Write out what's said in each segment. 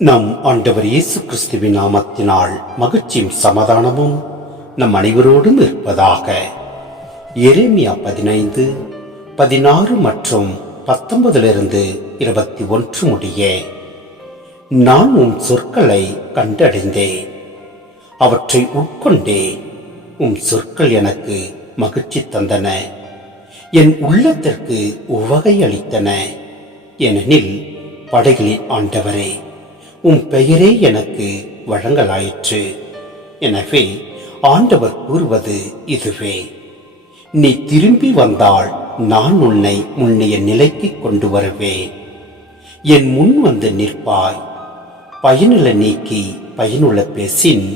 நம் ஆண்டவர் இயேசு கிறிஸ்துவின் நாமத்தினால் மகிழ்ச்சியும் சமாதானமும் நம் அனைவரோடும் இருப்பதாக. எரேமியா 15:16 மற்றும் 19 21 முடிய. நான் உம் சொற்களை கண்டடைந்தேன், அவற்றை உட்கொண்டேன். உம் சொற்கள் எனக்கு மகிழ்ச்சி தந்தன, என் உள்ளத்திற்கு உவகை அளித்தன. ஏனெனில் படைகளின் ஆண்டவரே, உம் பெயரே எனக்கு வழங்கலாயிற்று. எனவே ஆண்டவர் கூறுவது இதுவே: நீ திரும்பி வந்தால் நான் உன்னை முன்னைய நிலைக்கு கொண்டு வருவேன். என் முன் வந்து நிற்பாய். பயனுள்ள நீக்கி பயனுள்ள பேசின்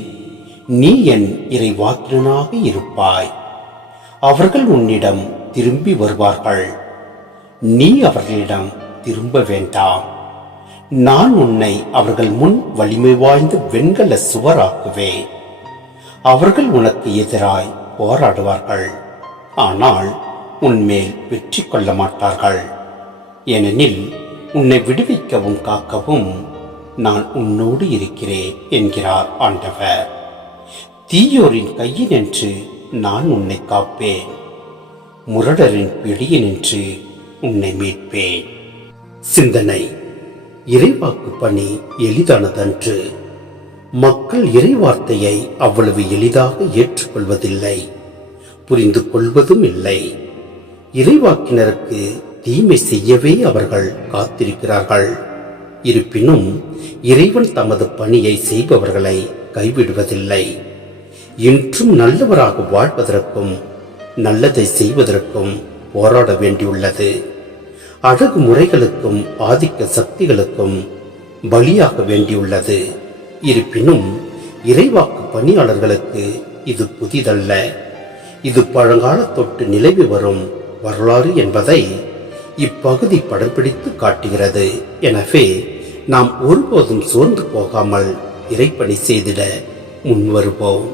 நீ என் இறைவாக்கினனாக இருப்பாய். அவர்கள் உன்னிடம் திரும்பி வருவார்கள், நீ அவர்களிடம் திரும்ப வேண்டாம். நான் உன்னை அவர்கள் முன் வலிமை வாய்ந்த வெண்கல சுவராக்குவேன். அவர்கள் உனக்கு எதிராய் போராடுவார்கள், ஆனால் உன்மேல் வெற்றி கொள்ள மாட்டார்கள். ஏனெனில் உன்னை விடுவிக்கவும் காக்கவும் நான் உன்னோடு இருக்கிறேன் என்கிறார் ஆண்டவர். தீயோரின் கையினின்று நான் உன்னை காப்பேன், முரடரின் பிடியினின்று உன்னை மீட்பேன். சிந்தனை: இறைவாக்கு பணி எளிதானதன்று. மக்கள் இறைவார்த்தையை அவ்வளவு எளிதாக ஏற்றுக்கொள்வதில்லை, புரிந்து கொள்வதும் இல்லை. இறைவாக்கினருக்கு தீமை செய்யவே அவர்கள் காத்திருக்கிறார்கள். இருப்பினும் இறைவன் தமது பணியை செய்பவர்களை கைவிடுவதில்லை. இன்றும் நல்லவராக வாழ்வதற்கும் நல்லதை செய்வதற்கும் போராட வேண்டியுள்ளது. அழகு முறைகளுக்கும் ஆதிக்க சக்திகளுக்கும் பலியாக வேண்டியுள்ளது. இருப்பினும் இறைவாக்கு பணியாளர்களுக்கு இது புதிதல்ல. இது பழங்கால தொட்டு நிலவி வரும் வரலாறு என்பதை இப்பகுதி படம் பிடித்து காட்டுகிறது. எனவே நாம் ஒருபோதும் சோர்ந்து போகாமல் இறைப்பணி செய்திட முன்வருவோம்.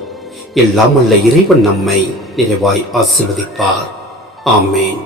எல்லாம் வல்ல இறைவன் நம்மை நிறைவாய் ஆசீர்வதிப்பார். ஆமேன்.